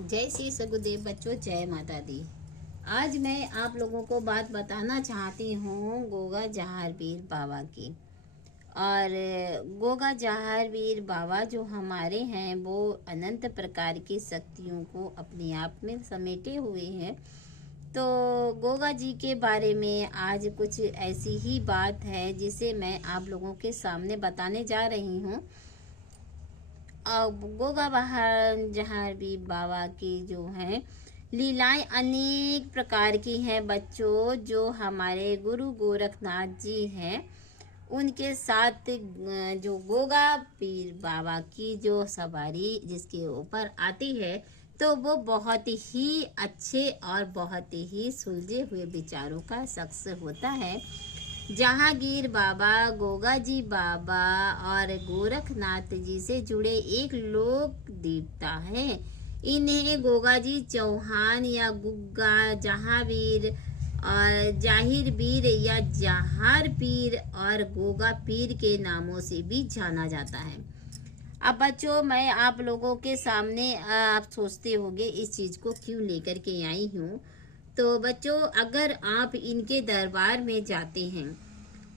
जय श्री सगुदेव बच्चों, जय माता दी। आज मैं आप लोगों को बात बताना चाहती हूँ गोगा जहारवीर बाबा की। और गोगा जहारवीर बाबा जो हमारे हैं वो अनंत प्रकार की शक्तियों को अपने आप में समेटे हुए हैं। तो गोगा जी के बारे में आज कुछ ऐसी ही बात है जिसे मैं आप लोगों के सामने बताने जा रही हूँ। गोगा जहारवीर बाबा की जो है लीलाएं अनेक प्रकार की हैं बच्चों। जो हमारे गुरु गोरखनाथ जी हैं उनके साथ जो गोगा पीर बाबा की जो सवारी जिसके ऊपर आती है तो वो बहुत ही अच्छे और बहुत ही सुलझे हुए विचारों का शख्स होता है। जहांगीर बाबा, गोगा जी बाबा और गोरखनाथ जी से जुड़े एक लोक देवता है। इन्हें गोगा जी चौहान या गुग्गा जहांवीर और जाहिर वीर या जहार पीर और गोगा पीर के नामों से भी जाना जाता है। अब बच्चों, मैं आप लोगों के सामने आप सोचते होंगे इस चीज को क्यों लेकर के आई हूँ। तो बच्चों, अगर आप इनके दरबार में जाते हैं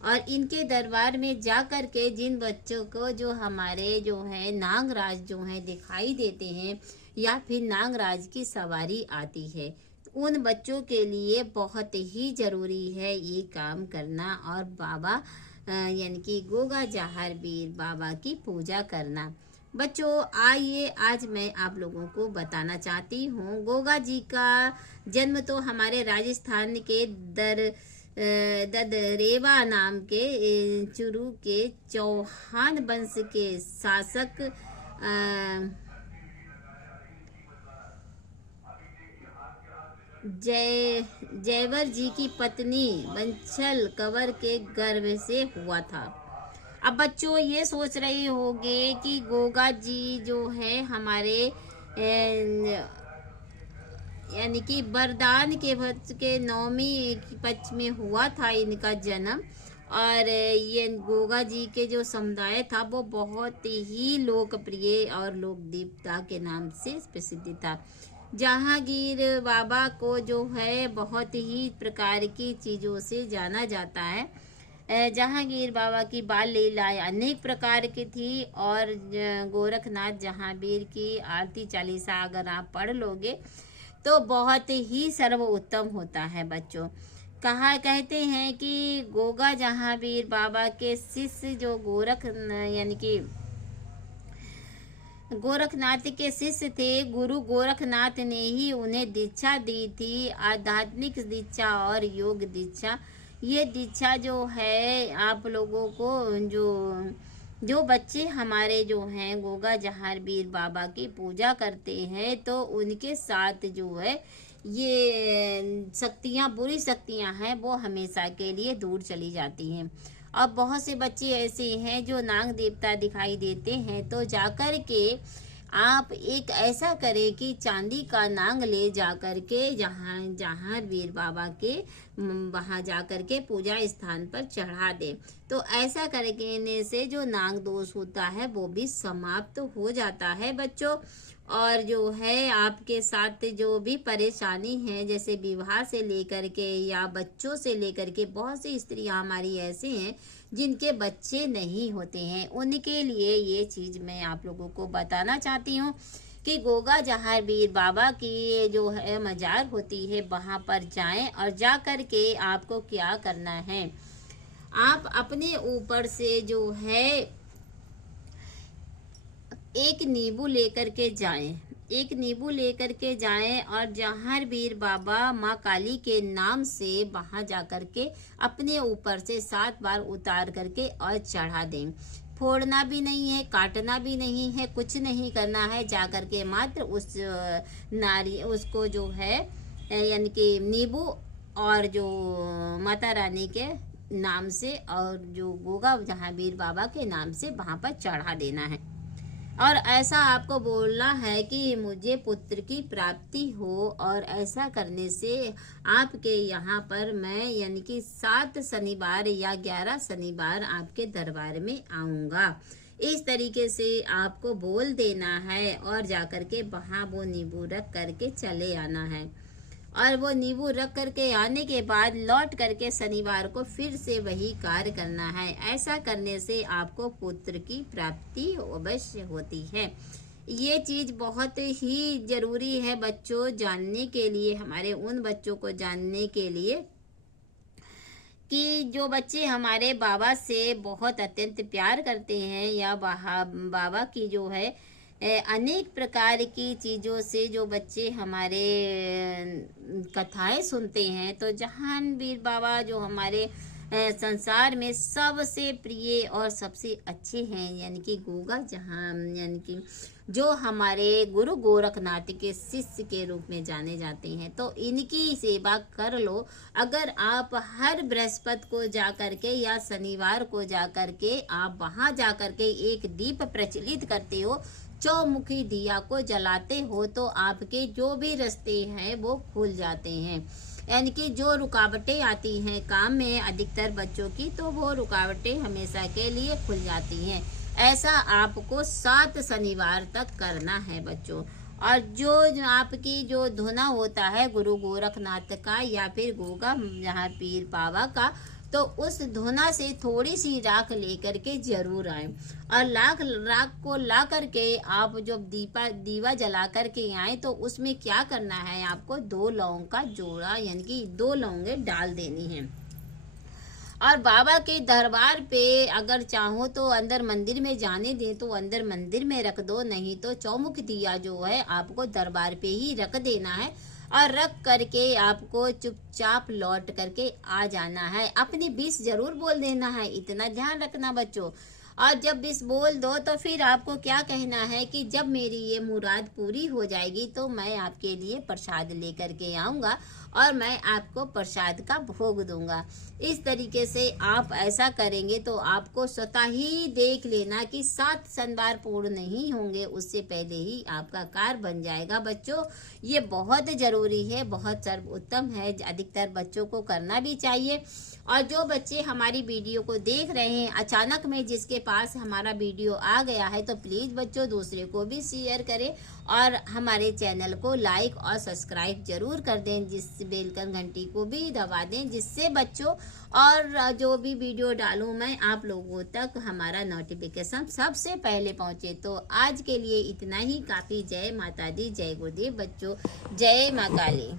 और इनके दरबार में जा कर के जिन बच्चों को जो हमारे जो है नागराज जो है दिखाई देते हैं या फिर नागराज की सवारी आती है, उन बच्चों के लिए बहुत ही जरूरी है ये काम करना और बाबा यानी कि गोगा जहारवीर बाबा की पूजा करना। बच्चों, आइए आज मैं आप लोगों को बताना चाहती हूँ। गोगा जी का जन्म तो हमारे राजस्थान के ददरेवा नाम के चुरू के चौहान वंश के शासक जयवर जी की पत्नी बंछल कंवर के गर्भ से हुआ था। अब बच्चों, ये सोच रहे होंगे कि गोगा जी जो है हमारे यानी कि वरदान के वंश के नौमी पक्ष में हुआ था इनका जन्म। और ये गोगा जी के जो समुदाय था वो बहुत ही लोकप्रिय और लोक देवता के नाम से प्रसिद्ध था। जहांगीर बाबा को जो है बहुत ही प्रकार की चीज़ों से जाना जाता है। जहांगीर बाबा की बाल लीलाएं अनेक प्रकार की थी और गोरखनाथ जहांगीर की आरती चालीसा अगर आप पढ़ लोगे तो बहुत ही सर्वोत्तम होता है बच्चों। कहते हैं कि गोगा जहांगीर बाबा के शिष्य जो यानी कि गोरखनाथ के शिष्य थे, गुरु गोरखनाथ ने ही उन्हें दीक्षा दी थी, आध्यात्मिक दीक्षा और योग दीक्षा। ये दीक्षा जो है आप लोगों को जो बच्चे हमारे जो हैं गोगा जहारवीर बाबा की पूजा करते हैं तो उनके साथ जो है ये शक्तियाँ, बुरी शक्तियाँ हैं वो हमेशा के लिए दूर चली जाती हैं। अब बहुत से बच्चे ऐसे हैं जो नाग देवता दिखाई देते हैं, तो जाकर के आप एक ऐसा करें कि चांदी का नाग ले जाकर के जहारवीर बाबा के वहाँ जाकर के पूजा स्थान पर चढ़ा दे। तो ऐसा करने से जो नाग दोष होता है वो भी समाप्त हो जाता है बच्चों। और जो है आपके साथ जो भी परेशानी है जैसे विवाह से लेकर के या बच्चों से लेकर के, बहुत सी स्त्रियां हमारी ऐसे हैं जिनके बच्चे नहीं होते हैं, उनके लिए ये चीज मैं आप लोगों को बताना चाहती हूँ कि गोगा जहारवीर बाबा की जो है मजार होती है वहां पर जाएं और जा कर के आपको क्या करना है, आप अपने ऊपर से जो है एक नींबू लेकर के जाएं, एक नींबू लेकर के जाएं और जहारवीर बाबा माँ काली के नाम से वहां जाकर के अपने ऊपर से 7 बार उतार करके और चढ़ा दें। फोड़ना भी नहीं है, काटना भी नहीं है, कुछ नहीं करना है। जाकर के मात्र उस उसको जो है यानी कि नींबू और जो माता रानी के नाम से और जो गोगा जहारवीर बाबा के नाम से वहां पर चढ़ा देना है। और ऐसा आपको बोलना है कि मुझे पुत्र की प्राप्ति हो, और ऐसा करने से आपके यहाँ पर मैं यानी कि 7 शनिवार या 11 शनिवार आपके दरबार में आऊँगा। इस तरीके से आपको बोल देना है और जाकर के वहाँ वो नींबू रख करके चले आना है। और वो नींबू रख करके आने के बाद लौट करके शनिवार को फिर से वही कार्य करना है। ऐसा करने से आपको पुत्र की प्राप्ति अवश्य होती है। ये चीज बहुत ही जरूरी है बच्चों जानने के लिए, हमारे उन बच्चों को जानने के लिए कि जो बच्चे हमारे बाबा से बहुत अत्यंत प्यार करते हैं या बाबा की जो है अनेक प्रकार की चीज़ों से जो बच्चे हमारे कथाएं सुनते हैं, तो जहांगीर बाबा जो हमारे संसार में सबसे प्रिय और सबसे अच्छे हैं, यानी कि गोगा जहां, यानी कि जो हमारे गुरु गोरखनाथ के शिष्य के रूप में जाने जाते हैं। तो इनकी सेवा कर लो। अगर आप हर बृहस्पति को जा करके या शनिवार को जा करके आप वहां जा करके एक दीप प्रज्वलित करते हो, चौमुखी दिया को जलाते हो, तो आपके जो भी रास्ते हैं वो खुल जाते हैं। यानी कि जो रुकावटें आती हैं काम में अधिकतर बच्चों की, तो वो रुकावटें हमेशा के लिए खुल जाती हैं। ऐसा आपको 7 शनिवार तक करना है बच्चों। और जो आपकी जो धुना होता है गुरु गोरखनाथ का या फिर गोगा जहाँ पीर बाबा का, तो उस धुना से थोड़ी सी राख लेकर के जरूर आए। और राख को ला करके आप जब दीवा जला करके आए, तो उसमें क्या करना है, आपको 2 लौंग का जोड़ा यानी कि 2 लौंगे डाल देनी है। और बाबा के दरबार पे अगर चाहो तो अंदर मंदिर में जाने दें तो अंदर मंदिर में रख दो, नहीं तो चौमुख दिया जो है आपको दरबार पे ही रख देना है। और रख करके आपको चुपचाप लौट करके आ जाना है। अपनी विश जरूर बोल देना है, इतना ध्यान रखना बच्चों। और जब विश बोल दो तो फिर आपको क्या कहना है कि जब मेरी ये मुराद पूरी हो जाएगी तो मैं आपके लिए प्रसाद लेकर के आऊंगा और मैं आपको प्रसाद का भोग दूंगा। इस तरीके से आप ऐसा करेंगे तो आपको स्वतः ही देख लेना कि 7 शनिवार पूर्ण नहीं होंगे, उससे पहले ही आपका कार्य बन जाएगा बच्चों। ये बहुत जरूरी है, बहुत सर्वोत्तम है, अधिकतर बच्चों को करना भी चाहिए। और जो बच्चे हमारी वीडियो को देख रहे हैं अचानक में जिसके पास हमारा वीडियो आ गया है, तो प्लीज बच्चों दूसरे को भी शेयर करें और हमारे चैनल को लाइक और सब्सक्राइब जरूर कर दें, जिस बेलकन घंटी को भी दबा दें, जिससे बच्चों और जो भी वीडियो डालूं मैं आप लोगों तक हमारा नोटिफिकेशन सबसे पहले पहुंचे। तो आज के लिए इतना ही काफी। जय माता दी, जय गुरुदेव बच्चों, जय माँ काली।